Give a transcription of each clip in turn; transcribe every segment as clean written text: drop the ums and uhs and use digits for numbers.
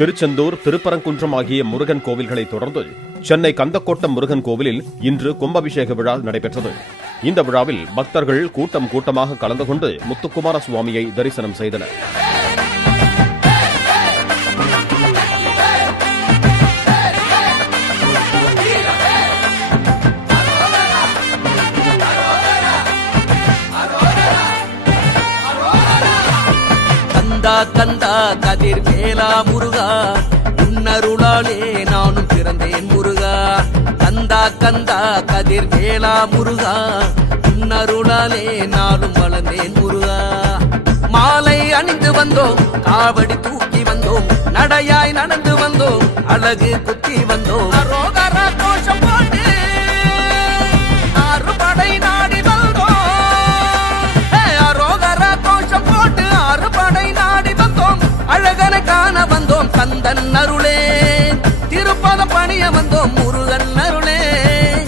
திருச்செந்தூர், திருப்பரங்குன்றம் ஆகிய முருகன் கோவில்களை தொடர்ந்து சென்னை கந்தக்கோட்டம் முருகன் கோவிலில் இன்று கும்பாபிஷேக விழா நடைபெற்றது. இந்த விழாவில் பக்தர்கள் கூட்டம் கூட்டமாக கலந்து கொண்டு முத்துக்குமார சுவாமியை தரிசனம் செய்தனர். கந்தா கதிர் வேலா முருகா, உன்னருளாலே நானும் பிறந்தேன் முருகா. கந்தா கதிர் வேலா முருகா, உன்னருளாலே நானும் வளர்ந்தேன் முருகா. மாலை அணிந்து வந்தோம், காவடி தூக்கி வந்தோம், நடையாய் நடந்து வந்தோம், அழகு குத்தி வந்தோம். அரோகரா கோஷம் போட்டு ஆறுபடை நாடி வந்தோம். அரோகரா கோஷம் போட்டு ஆறுபடை நாடி வந்தோம், அழகனை காண வந்தோம். கந்தன் அருளே திருப்பதம் பணிய வந்தோம், முருகன் அருளே.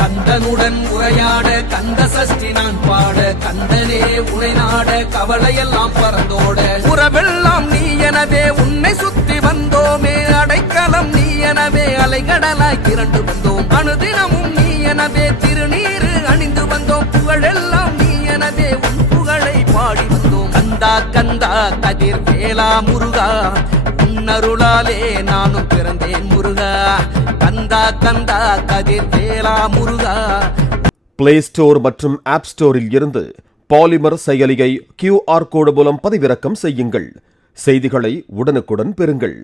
கந்தனுடன் உரையாட கந்த சஷ்டி நான் பாட, கந்தனே உனை நாட கவலையெல்லாம் பறந்தோட. உறவெல்லாம் நீ எனவே உன்னை சுத்தி வந்தோமே, அடைக்கலம் நீ எனவே அலைகடலாய் திரண்டு வந்தோம். அனுதினமும் நீ எனவே திருநீரு அணிந்து வந்தோம், புகழெல்லாம் நீ எனவே உன் புகழை பாடி வந்தோம். கந்தா கதிர் வேலா முருகா, உன்னருளாலே நானும் பிறந்தேன் முருகா. கந்தா கதிர் வேலா முருகா. பிளே ஸ்டோர் மற்றும் ஆப் ஸ்டோரில் இருந்து பாலிமர் செயலியை QR கோடு மூலம் பதிவிறக்கம் செய்யுங்கள். செய்திகளை உடனுக்குடன் பெறுங்கள்.